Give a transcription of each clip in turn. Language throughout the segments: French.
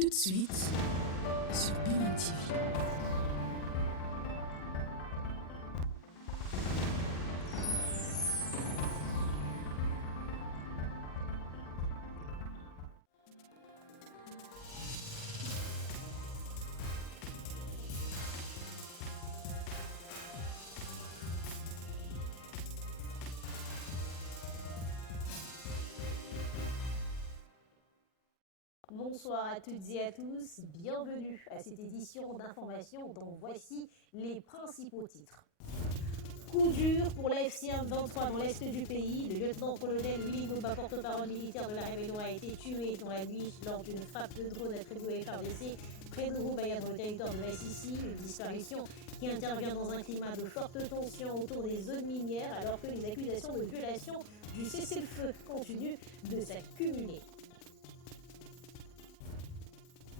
Tout de suite sur Birin TV. Bonsoir à toutes et à tous, bienvenue à cette édition d'information dont voici les principaux titres. Coup dur pour la FCM 23 dans l'est du pays. Le lieutenant-colonel Willy Ngomba, porte-parole militaire de la rébellion, a été tué dans la nuit lors d'une frappe de drone attribuée à FARDC près de Roubaïa dans le territoire de Massissi. Une disparition qui intervient dans un climat de forte tension autour des zones minières alors que les accusations de violation du cessez-le-feu continuent de s'accumuler.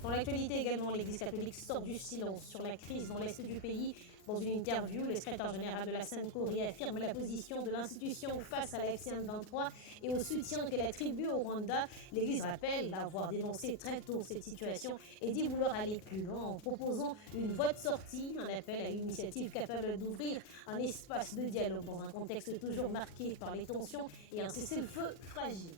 Dans l'actualité également, l'Église catholique sort du silence sur la crise dans l'est du pays. Dans une interview, le secrétaire général de la Sainte-Cour réaffirme la position de l'institution face à la FCM 23 et au soutien qu'elle attribue au Rwanda. L'Église rappelle avoir dénoncé très tôt cette situation et dit vouloir aller plus loin en proposant une voie de sortie, un appel à une initiative capable d'ouvrir un espace de dialogue dans un contexte toujours marqué par les tensions et un cessez-le-feu fragile.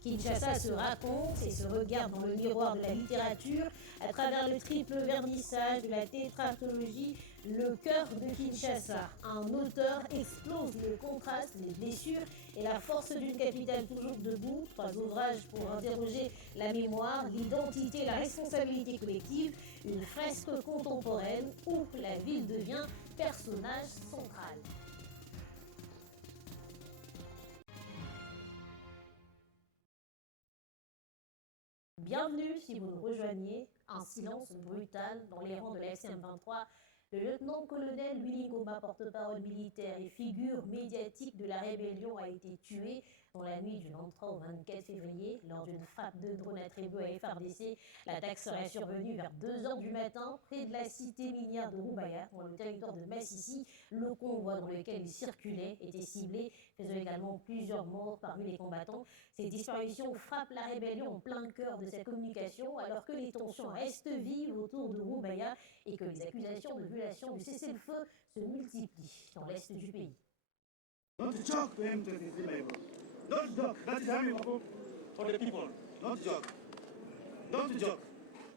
Kinshasa se raconte et se regarde dans le miroir de la littérature à travers le triple vernissage de la tétralogie Le cœur de Kinshasa. Un auteur explose le contraste, les blessures et la force d'une capitale toujours debout. 3 ouvrages pour interroger la mémoire, l'identité, la responsabilité collective. Une fresque contemporaine où la ville devient personnage central. Bienvenue si vous nous rejoignez, un silence brutal dans les rangs de la FCM 23. Le lieutenant-colonel Willy Ngomba, porte-parole militaire et figure médiatique de la rébellion, a été tué dans la nuit du 23 au 24 février lors d'une frappe de drone attribuée à FARDC. L'attaque serait survenue vers 2h du matin près de la cité minière de Roubaïa, dans le territoire de Massissi. Le convoi dans lequel il circulait était ciblé, faisant également plusieurs morts parmi les combattants. Ces disparitions frappent la rébellion en plein cœur de sa communication alors que les tensions restent vives autour de Roubaïa et que les accusations de violation du cessez-le-feu se multiplient dans l'est du pays. Don't joke to him to his labor. Don't joke. That is amiable for the people. Don't joke. Don't joke.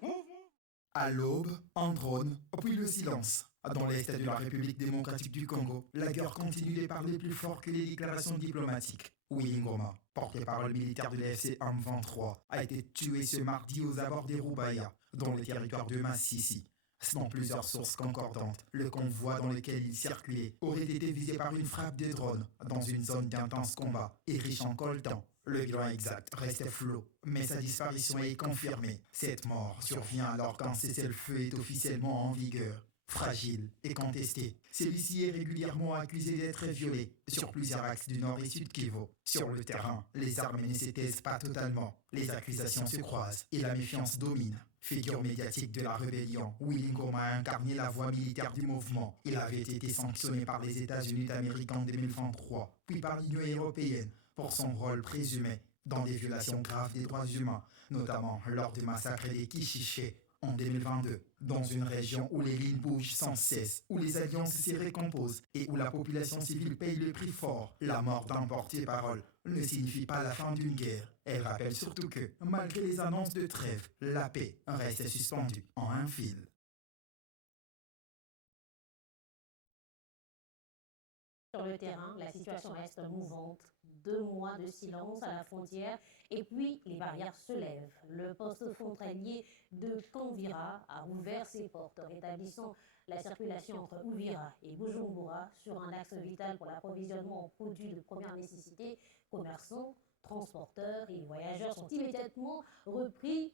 Move, move. À l'aube, un drone, puis le silence. Dans l'est de la République démocratique du Congo, la guerre continue de parler plus fort que les déclarations diplomatiques. Willy Ngomba, porte-parole militaire de l'AFC M23, a été tué ce mardi aux abords des Roubaïa, dans le territoire de Massissi. Selon plusieurs sources concordantes, le convoi dans lequel il circulait aurait été visé par une frappe de drone dans une zone d'intense combat et riche en coltan. Le bilan exact reste flou, mais sa disparition est confirmée. Cette mort survient alors qu'un cessez-le-feu est officiellement en vigueur. Fragile et contesté, celui-ci est régulièrement accusé d'être violé sur plusieurs axes du nord et sud Kivu. Sur le terrain, les armes ne s'étaisent pas totalement. Les accusations se croisent et la méfiance domine. Figure médiatique de la rébellion, Willy Ngomba a incarné la voie militaire du mouvement. Il avait été sanctionné par les États-Unis d'Amérique en 2023, puis par l'Union européenne, pour son rôle présumé dans des violations graves des droits humains, notamment lors du massacre des Kishiché en 2022, dans une région où les lignes bougent sans cesse, où les alliances se recomposent et où la population civile paye le prix fort. La mort d'un porte-parole ne signifie pas la fin d'une guerre. Elle rappelle surtout que, malgré les annonces de trêve, la paix reste suspendue en un fil. Sur le terrain, la situation reste mouvante. 2 mois de silence à la frontière et puis les barrières se lèvent. Le poste frontalier de Kanvira a ouvert ses portes, rétablissant la circulation entre Uvira et Bujumbura sur un axe vital pour l'approvisionnement en produits de première nécessité. Commerçants, transporteurs et voyageurs ont immédiatement repris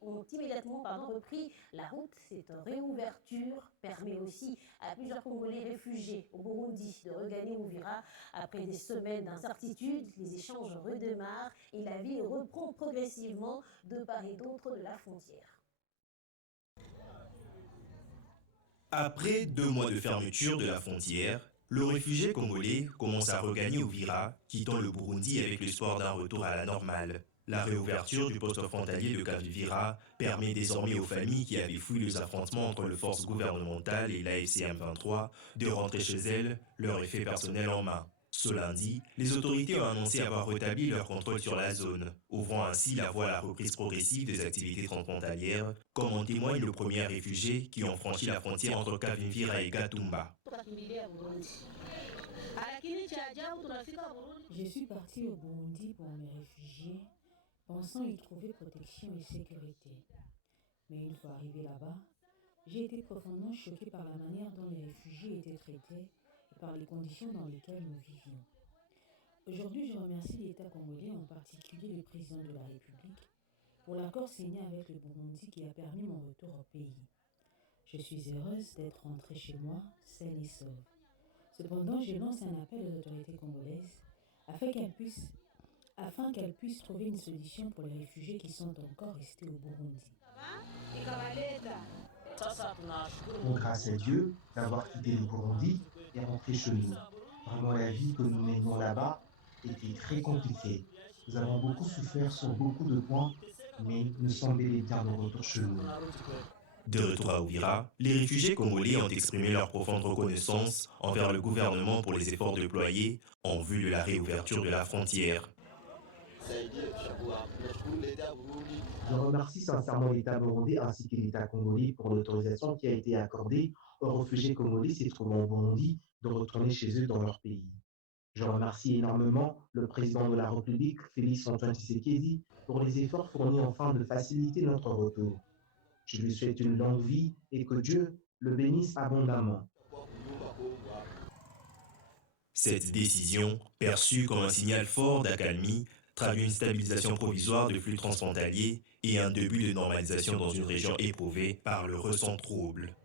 la route. Cette réouverture permet aussi à plusieurs Congolais réfugiés au Burundi de regagner Uvira. Après des semaines d'incertitude, les échanges redémarrent et la ville reprend progressivement de part et d'autre de la frontière. Après 2 mois de fermeture de la frontière, le réfugié congolais commence à regagner Uvira, quittant le Burundi avec l'espoir d'un retour à la normale. La réouverture du poste frontalier de Kavivira permet désormais aux familles qui avaient fui les affrontements entre les forces gouvernementales et l'AFC M23 de rentrer chez elles, leur effet personnel en main. Ce lundi, les autorités ont annoncé avoir rétabli leur contrôle sur la zone, ouvrant ainsi la voie à la reprise progressive des activités transfrontalières, comme en témoigne le premier réfugié qui ont franchi la frontière entre Kavivira et Gatumba. Je suis partie au Burundi pour me réfugier, pensant y trouver protection et sécurité. Mais une fois arrivé là-bas, j'ai été profondément choquée par la manière dont les réfugiés étaient traités et par les conditions dans lesquelles nous vivions. Aujourd'hui, je remercie l'État congolais, en particulier le président de la République, pour l'accord signé avec le Burundi qui a permis mon retour au pays. Je suis heureuse d'être rentrée chez moi, saine et sauve. Cependant, je lance un appel aux autorités congolaises afin qu'elles puissent trouver une solution pour les réfugiés qui sont encore restés au Burundi. Grâce à Dieu d'avoir quitté le Burundi et rentré chez nous. Vraiment, la vie que nous menions là-bas était très compliquée. Nous avons beaucoup souffert sur beaucoup de points, mais nous sommes bel et bien de retour chez nous. De retour à Uvira, les réfugiés congolais ont exprimé leur profonde reconnaissance envers le gouvernement pour les efforts déployés en vue de la réouverture de la frontière. Je remercie sincèrement l'État burundais ainsi que l'État congolais pour l'autorisation qui a été accordée aux réfugiés congolais se trouvant au Burundi de retourner chez eux dans leur pays. Je remercie énormément le président de la République, Félix Antoine Tshisekedi, pour les efforts fournis afin de faciliter notre retour. Je lui souhaite une longue vie et que Dieu le bénisse abondamment. Cette décision, perçue comme un signal fort d'accalmie, traduit une stabilisation provisoire de flux transfrontaliers et un début de normalisation dans une région éprouvée par le récent trouble.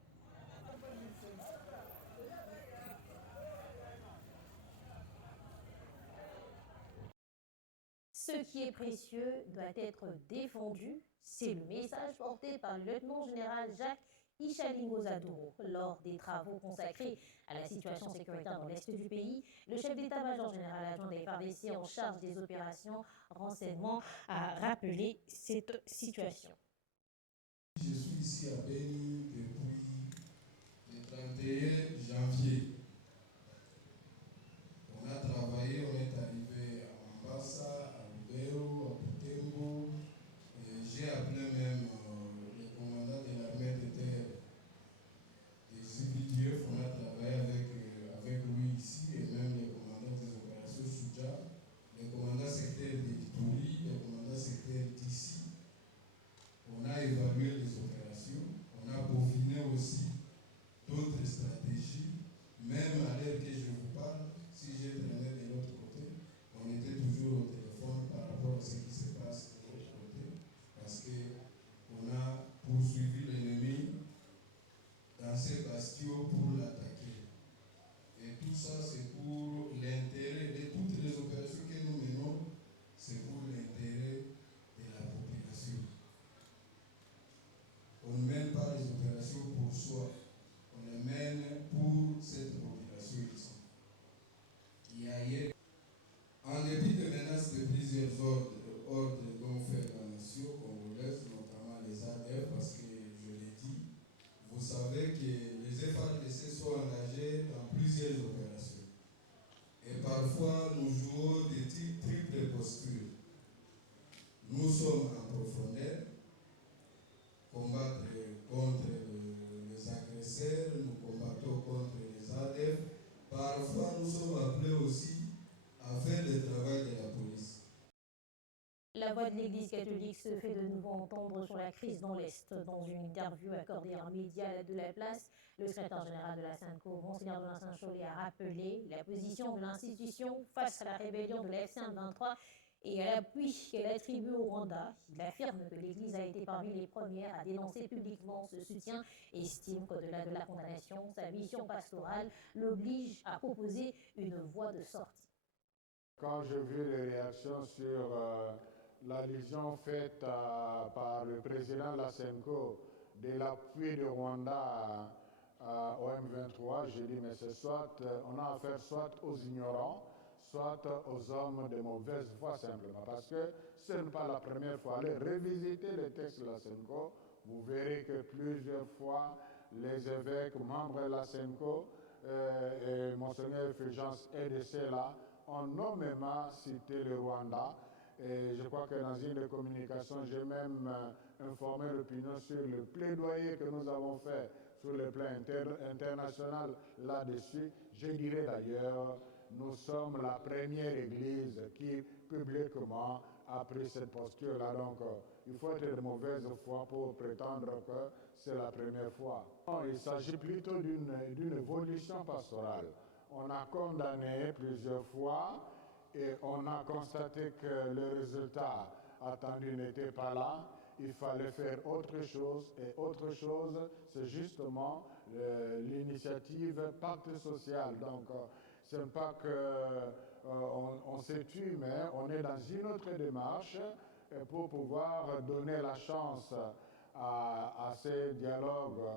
Ce qui est précieux doit être défendu. C'est le message porté par le lieutenant-général Jacques Ishalingo Zadoro lors des travaux consacrés à la situation sécuritaire dans l'Est du pays. Le chef d'état-major général adjoint des FARDC en charge des opérations renseignement a rappelé cette situation. Je suis ici à Beni depuis le 31 janvier. On a travaillé, on est arrivé à Mambasa, à Lubero, à Butembo. J'ai appelé même le commandant de l'armée de terre des IBDF. On a travaillé avec lui ici et même le commandant des opérations Souja, le commandant secteur d'Editouri, le commandant secteur d'ici. On a évalué les opérations, on a peaufiné aussi d'autres stratégies, même à l'heure que je vous parle, si j'ai traîné de l'autre côté, on était toujours au téléphone par rapport à ce qui se passe de l'autre côté, parce qu'on a poursuivi l'ennemi dans ces bastions pour l'attaquer. Et tout ça, c'est pour l'intérêt de toutes les opérations que nous menons, c'est pour l'intérêt de la population. On ne mène pas les opérations pour soi, on les mène pour cette population ici. Il y a hier, en dépit de menaces de plusieurs ordres dont fait la nation congolaise, notamment les ADF, parce que je l'ai dit, vous savez que les FARDC sont engagés dans plusieurs opérations. Et parfois, nous jouons des triples postures. Nous sommes en profondeur, combattre contre les agresseurs, nous combattons contre les ADF. Parfois, nous sommes appelés aussi à faire le travail de la police. La voix de l'Église catholique se fait de nouveau entendre sur la crise dans l'Est. Dans une interview accordée à un média de la place, le secrétaire général de la Sainte-Cour, Monseigneur de Saint-Cholet, a rappelé la position de l'institution face à la rébellion de la FC23 et à l'appui qu'elle attribue au Rwanda. Il affirme que l'Église a été parmi les premières à dénoncer publiquement ce soutien et estime qu'au-delà de la condamnation, sa mission pastorale l'oblige à proposer une voie de sortie. Quand j'ai vu les réactions sur l'allusion faite par le président de la SENCO de l'appui du Rwanda au M23, j'ai dit mais c'est soit on a affaire soit aux ignorants, soit aux hommes de mauvaise foi simplement. Parce que ce n'est pas la première fois. Allez revisiter les textes de la SENCO, vous verrez que plusieurs fois, les évêques, membres de la SENCO, et Monseigneur Fulgence EDC là, ont nommément cité le Rwanda. Et je crois que dans une des communications, j'ai même informé l'opinion sur le plaidoyer que nous avons fait sur le plan international là-dessus. Je dirais d'ailleurs, nous sommes la première église qui publiquement a pris cette posture-là. Donc, il faut être de mauvaise foi pour prétendre que c'est la première fois. Non, il s'agit plutôt d'une évolution pastorale. On a condamné plusieurs fois et on a constaté que le résultat attendu n'était pas là. Il fallait faire autre chose, et autre chose, c'est justement l'initiative Pacte social. Donc, ce n'est pas qu'on s'est tué, mais on est dans une autre démarche pour pouvoir donner la chance à ces dialogues,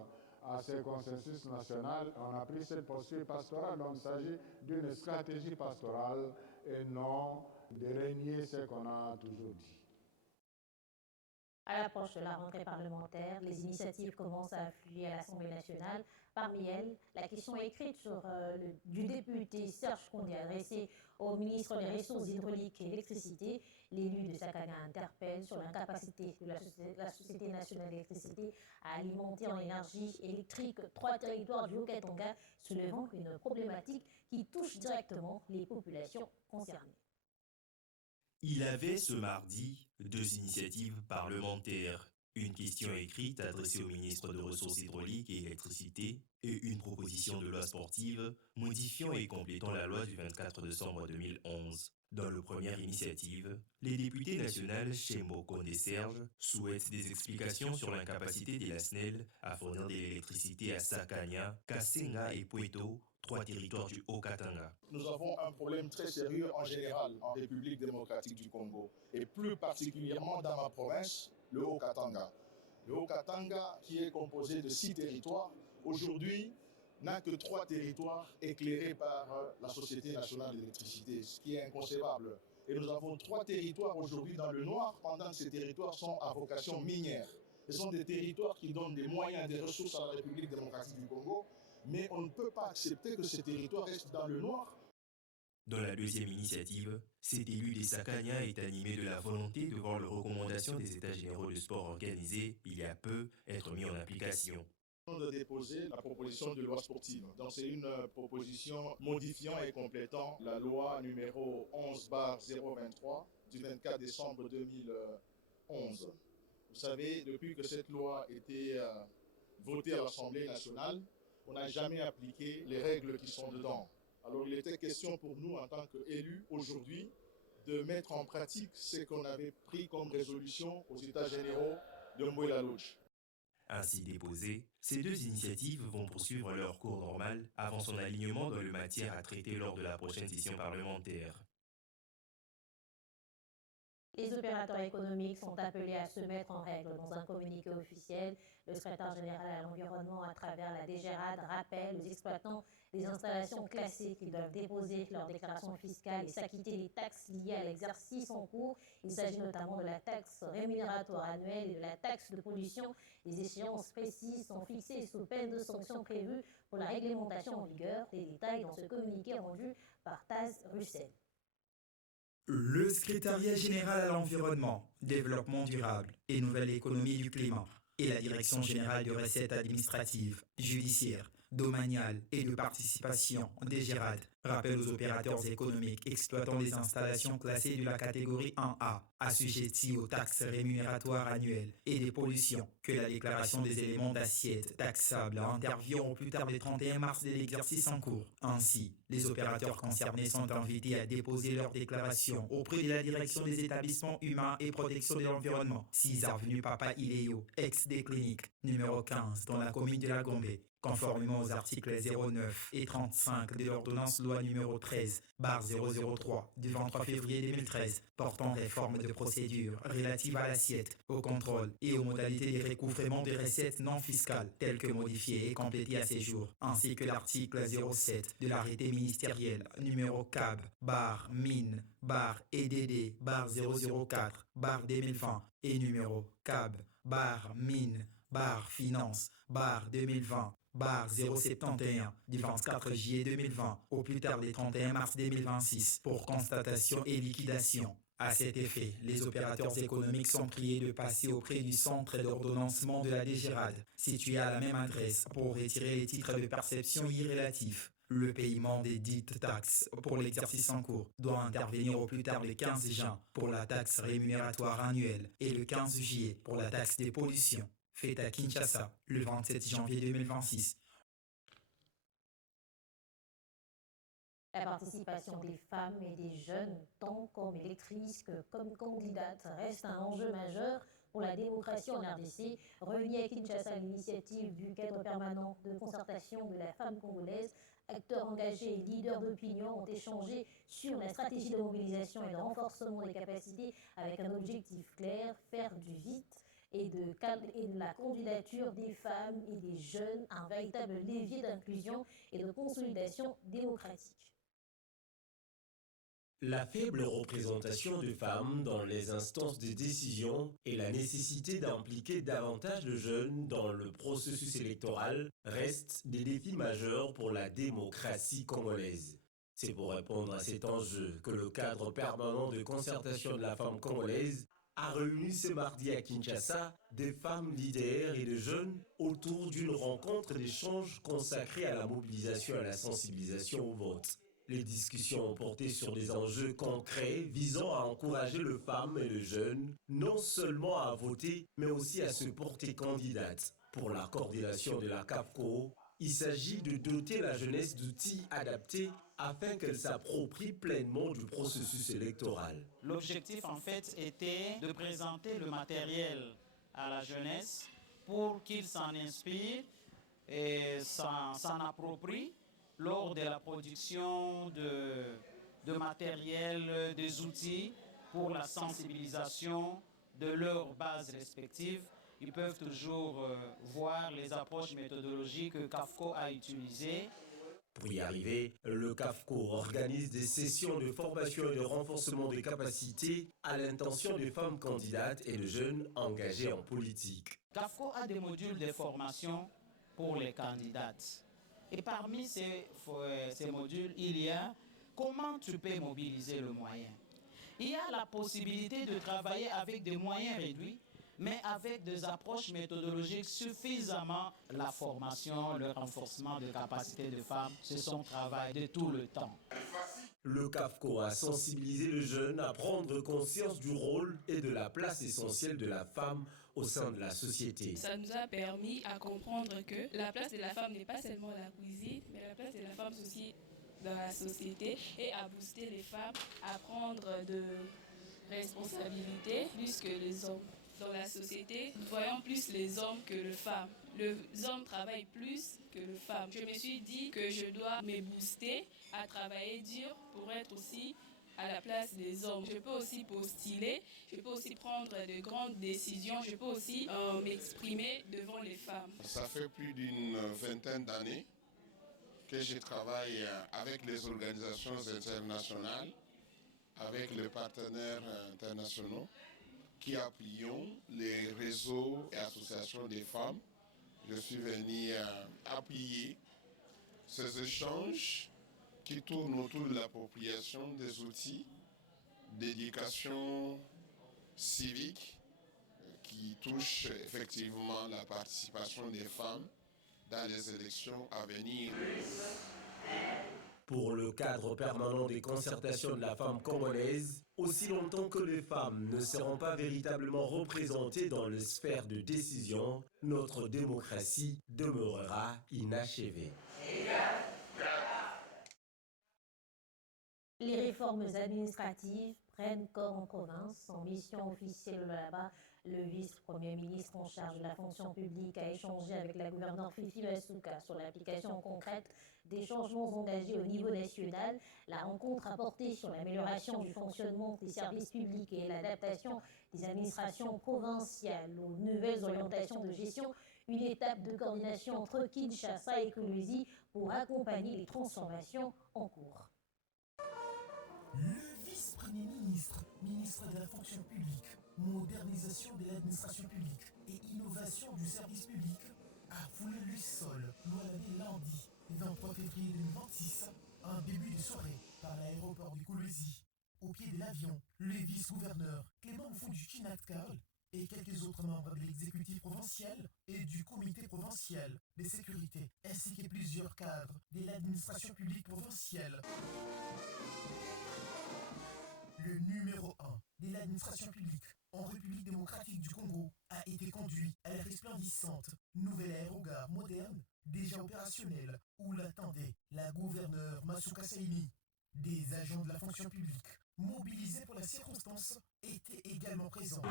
à ces consensus nationaux. On a pris cette posture pastorale, donc il s'agit d'une stratégie pastorale et non de régner ce qu'on a toujours dit. À l'approche de la rentrée parlementaire, les initiatives commencent à affluer à l'Assemblée nationale. Parmi elles, la question écrite du député Serge Condé adressée au ministre des Ressources hydrauliques et électricité. L'élu de Sakanya interpelle sur l'incapacité de la Société nationale d'électricité à alimenter en énergie électrique 3 territoires du Haut-Katanga, soulevant une problématique qui touche directement les populations concernées. Il avait ce mardi 2 initiatives parlementaires, une question écrite adressée au ministre des Ressources hydrauliques et électricité et une proposition de loi sportive modifiant et complétant la loi du 24 décembre 2011. Dans la première initiative, les députés nationaux Chemo Condé Serge souhaitent des explications sur l'incapacité de la SNEL à fournir de l'électricité à Sakanya, Kasenga et Pweto, 3 territoires du Haut-Katanga. Nous avons un problème très sérieux en général en République démocratique du Congo et plus particulièrement dans ma province, le Haut-Katanga. Le Haut-Katanga, qui est composé de 6 territoires, aujourd'hui n'a que 3 territoires éclairés par la Société nationale d'électricité, ce qui est inconcevable. Et nous avons 3 territoires aujourd'hui dans le noir, pendant que ces territoires sont à vocation minière. Ce sont des territoires qui donnent des moyens, des ressources à la République démocratique du Congo, mais on ne peut pas accepter que ces territoires restent dans le noir. Dans la deuxième initiative, cet élu des Sakanya est animé de la volonté de voir les recommandations des États généraux de sport organisés il y a peu être mis en application. De déposer la proposition de loi sportive. Donc c'est une proposition modifiant et complétant la loi numéro 11/023 du 24 décembre 2011. Vous savez, depuis que cette loi a été votée à l'Assemblée nationale, on n'a jamais appliqué les règles qui sont dedans. Alors il était question pour nous en tant qu'élus aujourd'hui de mettre en pratique ce qu'on avait pris comme résolution aux États généraux de Mboué-la-Lodge. Ainsi déposées, ces 2 initiatives vont poursuivre leur cours normal avant son alignement dans le matière à traiter lors de la prochaine session parlementaire. Les opérateurs économiques sont appelés à se mettre en règle. Dans un communiqué officiel, le secrétaire général à l'environnement, à travers la DGRAD, rappelle aux exploitants des installations classées qu'ils doivent déposer leur déclaration fiscale et s'acquitter des taxes liées à l'exercice en cours. Il s'agit notamment de la taxe rémunératoire annuelle et de la taxe de pollution. Les échéances précises sont fixées sous peine de sanctions prévues pour la réglementation en vigueur. Les détails dans ce communiqué rendu par Taz Russell. Le Secrétariat général à l'environnement, développement durable et nouvelle économie du climat et la Direction générale de recettes administratives, judiciaires, domaniales et de participation DGRAD rappelle aux opérateurs économiques exploitant des installations classées de la catégorie 1A assujetties aux taxes rémunératoires annuelles et des pollutions que la déclaration des éléments d'assiette taxables intervient au plus tard le 31 mars de l'exercice en cours. Ainsi, les opérateurs concernés sont invités à déposer leur déclaration auprès de la Direction des établissements humains et protection de l'environnement, 6 avenue Papa Ileyo, ex des cliniques, numéro 15, dans la commune de la Gombe, conformément aux articles 09 et 35 de l'ordonnance loi numéro 13/003 du 23 février 2013 portant réforme de procédure relative à l'assiette, au contrôle et aux modalités de recouvrement des recettes non fiscales telles que modifiées et complétées à ces jours, ainsi que l'article 07 de l'arrêté ministériel numéro CAB/MIN/EDD/004/2020 et numéro CAB/MIN/finance/2020/071 du 24 juillet 2020 au plus tard le 31 mars 2026 pour constatation et liquidation. À cet effet, les opérateurs économiques sont priés de passer auprès du centre d'ordonnancement de la DGRAD, situé à la même adresse, pour retirer les titres de perception irrélatifs. Le paiement des dites taxes pour l'exercice en cours doit intervenir au plus tard le 15 juin pour la taxe rémunératoire annuelle et le 15 juillet pour la taxe des pollutions, faite à Kinshasa le 27 janvier 2026. La participation des femmes et des jeunes, tant comme électrices que comme candidates, reste un enjeu majeur pour la démocratie en RDC. Réunis à Kinshasa à l'initiative du cadre permanent de concertation de la femme congolaise, acteurs engagés et leaders d'opinion ont échangé sur la stratégie de mobilisation et de renforcement des capacités avec un objectif clair, faire du vite et de la candidature des femmes et des jeunes un véritable levier d'inclusion et de consolidation démocratique. La faible représentation de femmes dans les instances de décision et la nécessité d'impliquer davantage de jeunes dans le processus électoral restent des défis majeurs pour la démocratie congolaise. C'est pour répondre à cet enjeu que le cadre permanent de concertation de la femme congolaise a réuni ce mardi à Kinshasa des femmes leaders et de jeunes autour d'une rencontre d'échange consacrée à la mobilisation et à la sensibilisation au vote. Les discussions ont porté sur des enjeux concrets visant à encourager les femmes et les jeunes non seulement à voter, mais aussi à se porter candidates. Pour la coordination de la CAFCO, il s'agit de doter la jeunesse d'outils adaptés afin qu'elle s'approprie pleinement du processus électoral. L'objectif, en fait, était de présenter le matériel à la jeunesse pour qu'ils s'en inspirent et s'en approprient lors de la production de matériel, des outils pour la sensibilisation de leurs bases respectives. Ils peuvent toujours voir les approches méthodologiques que CAFCO a utilisées. Pour y arriver, le CAFCO organise des sessions de formation et de renforcement des capacités à l'intention des femmes candidates et de jeunes engagés en politique. CAFCO a des modules de formation pour les candidates. Et parmi ces modules, il y a comment tu peux mobiliser le moyen. Il y a la possibilité de travailler avec des moyens réduits, mais avec des approches méthodologiques suffisamment. La formation, le renforcement des capacités de femmes, c'est son travail de tout le temps. Le CAFCO a sensibilisé les jeunes à prendre conscience du rôle et de la place essentielle de la femme au sein de la société. Ça nous a permis à comprendre que la place de la femme n'est pas seulement la cuisine, mais la place de la femme aussi dans la société et à booster les femmes à prendre de responsabilités plus que les hommes. Dans la société, nous voyons plus les hommes que les femmes. Les hommes travaillent plus que les femmes. Je me suis dit que je dois me booster à travailler dur pour être aussi à la place des hommes. Je peux aussi postuler, je peux aussi prendre de grandes décisions, je peux aussi m'exprimer devant les femmes. Ça fait plus d'une vingtaine d'années que je travaille avec les organisations internationales, avec les partenaires internationaux qui appuyons les réseaux et associations des femmes. Je suis venu appuyer ces échanges qui tournent autour de l'appropriation des outils d'éducation civique qui touchent effectivement la participation des femmes dans les élections à venir. Pour le cadre permanent des concertations de la femme congolaise, aussi longtemps que les femmes ne seront pas véritablement représentées dans les sphères de décision, notre démocratie demeurera inachevée. Les réformes administratives prennent corps en province. En mission officielle là-bas, Le vice-premier ministre en charge de la fonction publique a échangé avec la gouverneure Fifi Masuka sur l'application concrète des changements engagés au niveau national. La rencontre a porté sur l'amélioration du fonctionnement des services publics et l'adaptation des administrations provinciales aux nouvelles orientations de gestion, une étape de coordination entre Kinshasa et Kolwezi pour accompagner les transformations en cours. Le vice-premier ministre, ministre de la fonction publique, modernisation de l'administration publique et innovation du service public, a foulé le sol le lundi 23 février 2026, un début de soirée par l'aéroport de Kolwezi. Au pied de l'avion, le vice-gouverneur Clément Mfundu Kinakal et quelques autres membres de l'exécutif provincial et du comité provincial de sécurité, ainsi que plusieurs cadres de l'administration publique provinciale. Le numéro 1 de l'administration publique en République démocratique du Congo a été conduit à la resplendissante nouvelle aérogare moderne, déjà opérationnelle, où l'attendait la gouverneure Masuka Saini. Des agents de la fonction publique, mobilisés pour la circonstance, étaient également présents.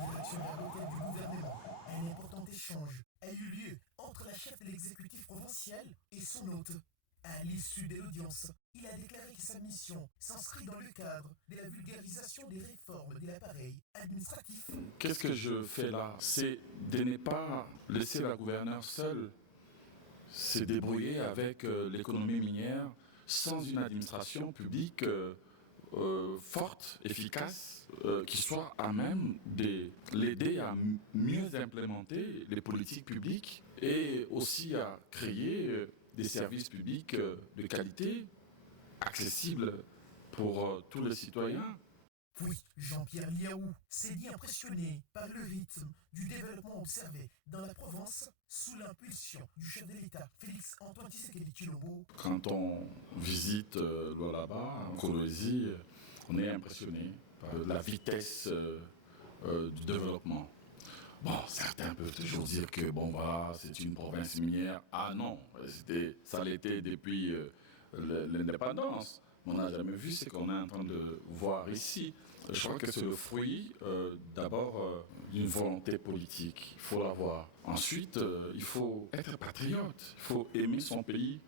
Direction de l'hôtel du gouvernement, un important échange a eu lieu entre la chef de l'exécutif provincial et son hôte. À l'issue de l'audience, il a déclaré que sa mission s'inscrit dans le cadre de la vulgarisation des réformes de l'appareil administratif. Qu'est-ce que je fais là? C'est de ne pas laisser la gouverneure seule se débrouiller avec l'économie minière sans une administration publique forte, efficace, qui soit à même de l'aider à mieux implémenter les politiques publiques et aussi à créer des services publics de qualité, accessibles pour tous les citoyens. Puis Jean-Pierre Liaou s'est dit impressionné par le rythme du développement observé dans la province sous l'impulsion du chef de l'État, Félix Antoine Tshisekedi Tshilombo. Quand on visite là-bas, en Kolwezi, on est impressionné par la vitesse du développement. Bon, certains peuvent toujours dire que bon, voilà, c'est une province minière. Ah non, ça l'était depuis l'indépendance. On n'a jamais vu ce qu'on est en train de voir ici. Je crois que c'est le fruit d'abord d'une volonté politique. Il faut l'avoir. Ensuite, il faut être patriote. Il faut aimer son pays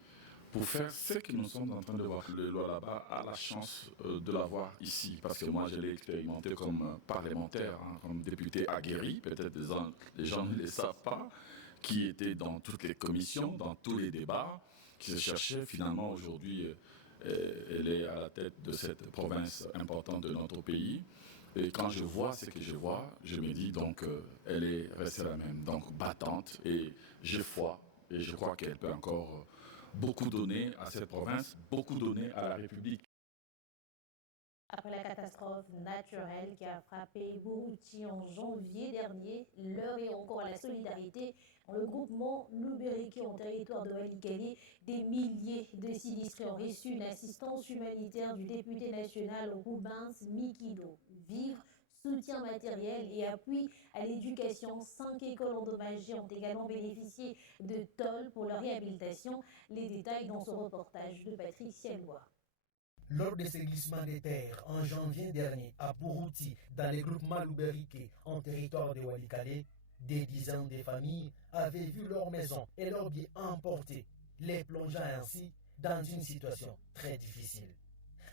pour faire ce que nous sommes en train de voir. Le Lualaba a la chance de l'avoir ici. Parce que moi, je l'ai expérimenté comme parlementaire, comme député aguerri. Peut-être les gens ne le savent pas. Qui était dans toutes les commissions, dans tous les débats, qui se cherchaient finalement aujourd'hui. Elle est à la tête de cette province importante de notre pays. Et quand je vois ce que je vois, je me dis donc elle est restée la même, donc battante. Et j'ai foi et je crois qu'elle peut encore beaucoup donner à cette province, beaucoup donner à la République. Après la catastrophe naturelle qui a frappé Burundi en janvier dernier, l'heure est encore à la solidarité. Dans le groupement Luberiké en territoire de Walikale, des milliers de sinistrés ont reçu une assistance humanitaire du député national Rubens Mikido. Vivres, soutien matériel et appui à l'éducation, 5 écoles endommagées ont également bénéficié de tôles pour leur réhabilitation. Les détails dans ce reportage de Patrick Siellois. Lors de ces glissements de terre en janvier dernier à Burundi, dans le groupement Luberiké en territoire de Walikale, des dizaines de familles avaient vu leur maison et leurs biens emportés, les plongeant ainsi dans une situation très difficile.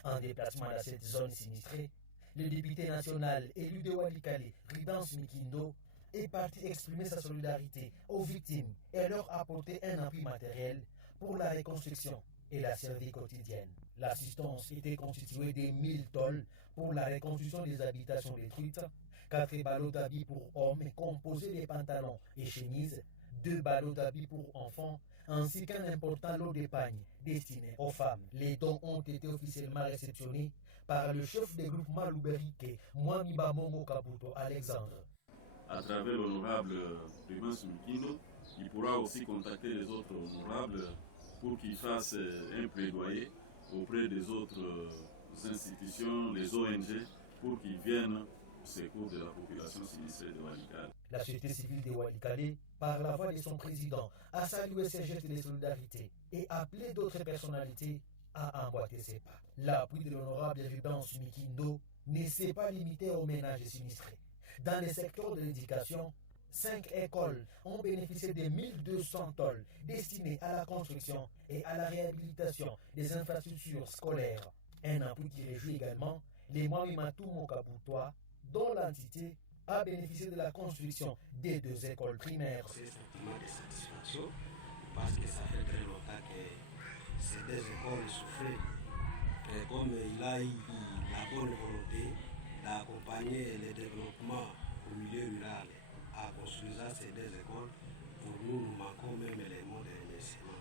En déplacement à cette zone sinistrée, le député national élu de Walikale, Rubens Mikindo, est parti exprimer sa solidarité aux victimes et leur apporter un appui matériel pour la reconstruction et la survie quotidienne. L'assistance était constituée de 1000 tôles pour la reconstruction des habitations détruites, 4 ballots d'habits pour hommes composés de pantalons et chemises, 2 ballots d'habits pour enfants, ainsi qu'un important lot d'épargne destiné aux femmes. Les dons ont été officiellement réceptionnés par le chef des groupements Luberiké, Mwamiba Mongo Kabuto Alexandre. À travers l'honorable Rubens Mikindo, il pourra aussi contacter les autres honorables pour qu'ils fassent un plaidoyer auprès des autres institutions, les ONG, pour qu'ils viennent au secours de la population sinistrée de Walikale. La société civile de Walikale, par la voix de son président, a salué ces gestes de solidarité et appelé d'autres personnalités à emboîter ses pas. L'appui de l'honorable Rubens Mikindo ne s'est pas limité aux ménages sinistrés. Dans les secteurs de l'éducation, 5 écoles ont bénéficié de 1200 tôles destinées à la construction et à la réhabilitation des infrastructures scolaires. Un appui qui réjouit également les Mwamimatou Mokaputois, dont l'entité a bénéficié de la construction des 2 écoles primaires. C'est un sentiment de satisfaction parce que ça fait très longtemps que ces 2 écoles souffraient. Et comme il a eu la bonne volonté d'accompagner le développement au milieu rural en construisant ces 2 écoles, pour nous manquons même les mots de remerciement.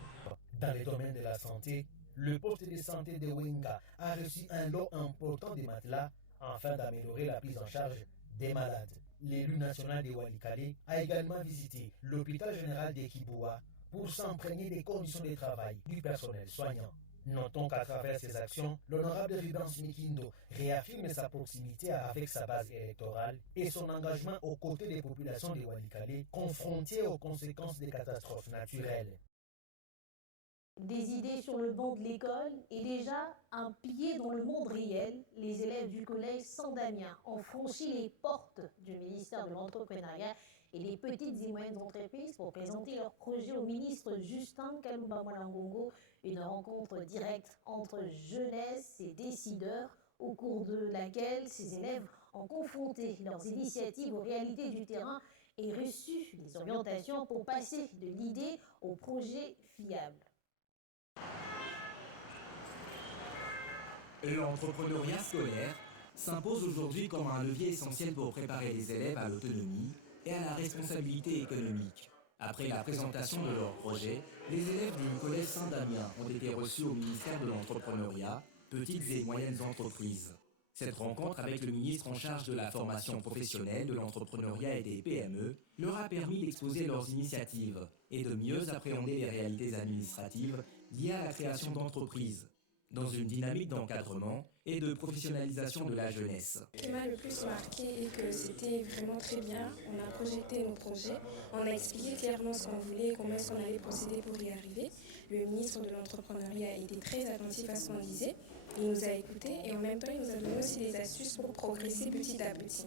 Dans le domaine de la santé, le poste de santé de Wenga a reçu un lot important de matelas afin d'améliorer la prise en charge des malades. L'élu national de Walikale a également visité l'hôpital général de Kiboua pour s'imprégner des conditions de travail du personnel soignant. Notons qu'à travers ses actions, l'honorable Rubens Mikindo réaffirme sa proximité avec sa base électorale et son engagement aux côtés des populations de Walikale confrontées aux conséquences des catastrophes naturelles. Des idées sur le banc de l'école et déjà un pied dans le monde réel, les élèves du collège Saint-Damien ont franchi les portes du ministère de l'Entrepreneuriat et des petites et moyennes entreprises pour présenter leur projet au ministre Justin Kalumba Mwalangongo, une rencontre directe entre jeunesse et décideurs au cours de laquelle ces élèves ont confronté leurs initiatives aux réalités du terrain et reçu des orientations pour passer de l'idée au projet fiable. L'entrepreneuriat scolaire s'impose aujourd'hui comme un levier essentiel pour préparer les élèves à l'autonomie et à la responsabilité économique. Après la présentation de leur projet, les élèves du collège Saint-Damien ont été reçus au ministère de l'Entrepreneuriat, petites et moyennes entreprises. Cette rencontre avec le ministre en charge de la formation professionnelle, de l'entrepreneuriat et des PME leur a permis d'exposer leurs initiatives et de mieux appréhender les réalités administratives liées à la création d'entreprises, dans une dynamique d'encadrement et de professionnalisation de la jeunesse. Ce qui m'a le plus marqué est que c'était vraiment très bien. On a projeté nos projets, on a expliqué clairement ce qu'on voulait, comment est-ce qu'on allait procéder pour y arriver. Le ministre de l'Entrepreneuriat a été très attentif à ce qu'on disait. Il nous a écoutés et en même temps, il nous a donné aussi des astuces pour progresser petit à petit.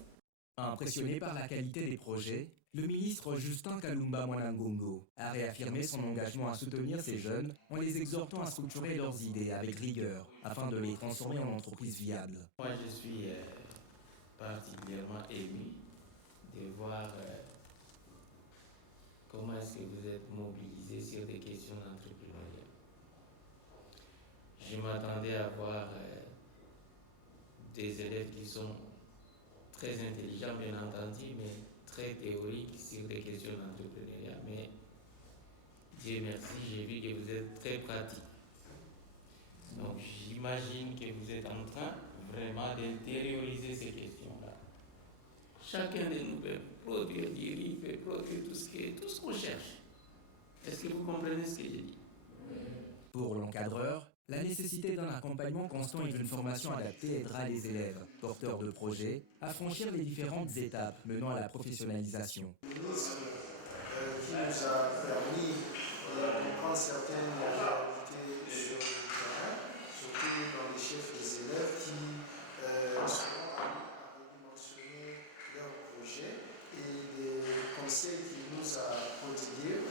Impressionné par la qualité des projets, le ministre Justin Kalumba Mwalangongo a réaffirmé son engagement à soutenir ces jeunes en les exhortant à structurer leurs idées avec rigueur afin de les transformer en entreprises viables. Moi, je suis particulièrement ému de voir comment est-ce que vous êtes mobilisés sur des questions d'entrepreneuriat. Je m'attendais à voir des élèves qui sont très intelligents, bien entendu, mais très théoriques sur des questions d'entrepreneuriat. Mais Dieu merci, j'ai vu que vous êtes très pratiques. Donc j'imagine que vous êtes en train vraiment d'intérioriser ces questions-là. Chacun de nous peut produire du riz, peut produire tout ce qu'on cherche. Est-ce que vous comprenez ce que j'ai dit? Pour l'encadreur, la nécessité d'un accompagnement constant et d'une formation adaptée aidera les élèves, porteurs de projets, à franchir les différentes étapes menant à la professionnalisation. Le ministre qui nous a permis de comprendre certaines réalités sur le terrain, surtout dans les chefs des élèves qui seront amenés à redimensionner leurs projets et des conseils qu'il nous a prodigués,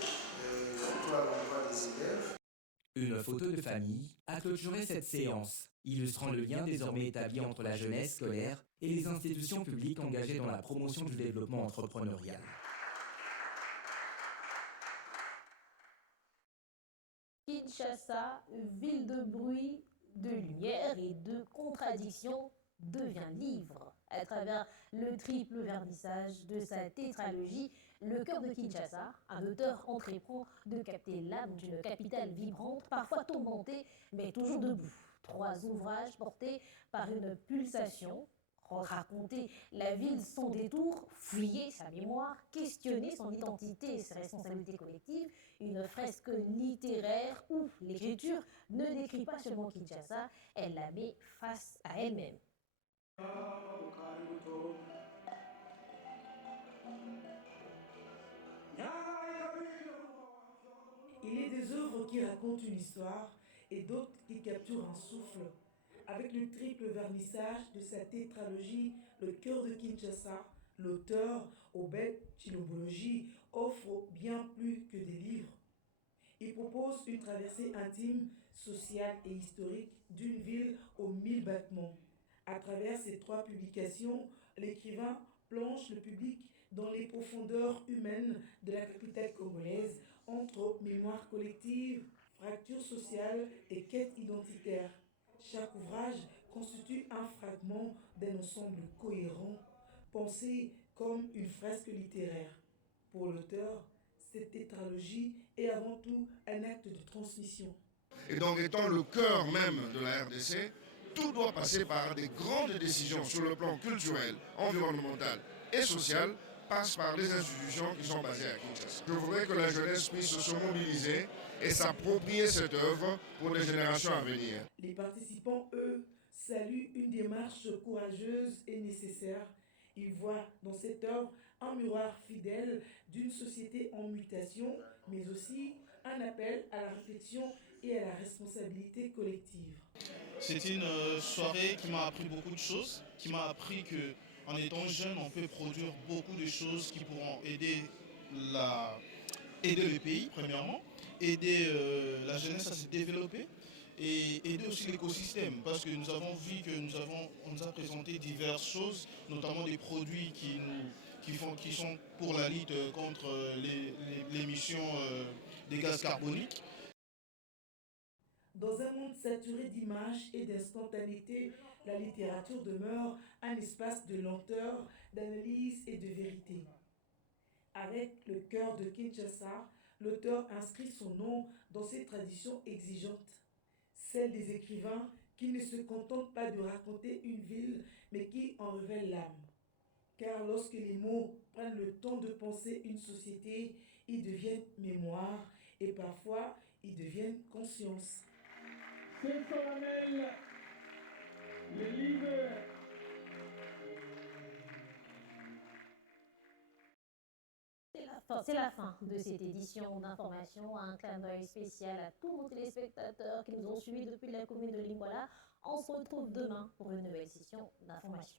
surtout à l'endroit des élèves. Une photo de famille a clôturé cette séance, illustrant le lien désormais établi entre la jeunesse scolaire et les institutions publiques engagées dans la promotion du développement entrepreneurial. Kinshasa, ville de bruit, de lumière et de contradictions, devient livre. À travers le triple vernissage de sa tétralogie, Le cœur de Kinshasa, un auteur entreprend de capter l'âme d'une capitale vibrante, parfois tourmentée, mais toujours debout. 3 ouvrages portés par une pulsation, raconter la ville sans détour, fouiller sa mémoire, questionner son identité et ses responsabilités collectives, une fresque littéraire où l'écriture ne décrit pas seulement Kinshasa, elle la met face à elle-même. Il y a des œuvres qui racontent une histoire et d'autres qui capturent un souffle, Avec le triple vernissage de sa tétralogie Le cœur de Kinshasa, l'auteur, Obed Chilombologie, offre bien plus que des livres. Il propose une traversée intime, sociale et historique d'une ville aux 1000 battements. À travers ces 3 publications, l'écrivain plonge le public dans les profondeurs humaines de la capitale congolaise entre mémoire collective, fracture sociale et quête identitaire. Chaque ouvrage constitue un fragment d'un ensemble cohérent, pensé comme une fresque littéraire. Pour l'auteur, cette tétralogie est avant tout un acte de transmission. Et donc, étant le cœur même de la RDC, tout doit passer par des grandes décisions sur le plan culturel, environnemental et social, passe par les institutions qui sont basées à Kinshasa. Je voudrais que la jeunesse puisse se mobiliser et s'approprier cette œuvre pour les générations à venir. Les participants, eux, saluent une démarche courageuse et nécessaire. Ils voient dans cette œuvre un miroir fidèle d'une société en mutation, mais aussi un appel à la réflexion et à la responsabilité collective. C'est une soirée qui m'a appris beaucoup de choses, qui m'a appris que en étant jeune, on peut produire beaucoup de choses qui pourront aider le pays, premièrement, aider la jeunesse à se développer et aider aussi l'écosystème, parce que nous avons vu que on nous a présenté diverses choses, notamment des produits qui sont pour la lutte contre l'émission des gaz carboniques. Dans un monde saturé d'images et d'instantanéité, la littérature demeure un espace de lenteur, d'analyse et de vérité. Avec le cœur de Kinshasa, l'auteur inscrit son nom dans ces traditions exigeantes, celles des écrivains qui ne se contentent pas de raconter une ville, mais qui en révèlent l'âme. Car lorsque les mots prennent le temps de penser une société, ils deviennent mémoire et parfois ils deviennent conscience. C'est solennel, le livre. C'est la fin de cette édition d'information. Un clin d'œil spécial à tous nos téléspectateurs qui nous ont suivis depuis la commune de Lingwala. On se retrouve demain pour une nouvelle session d'information.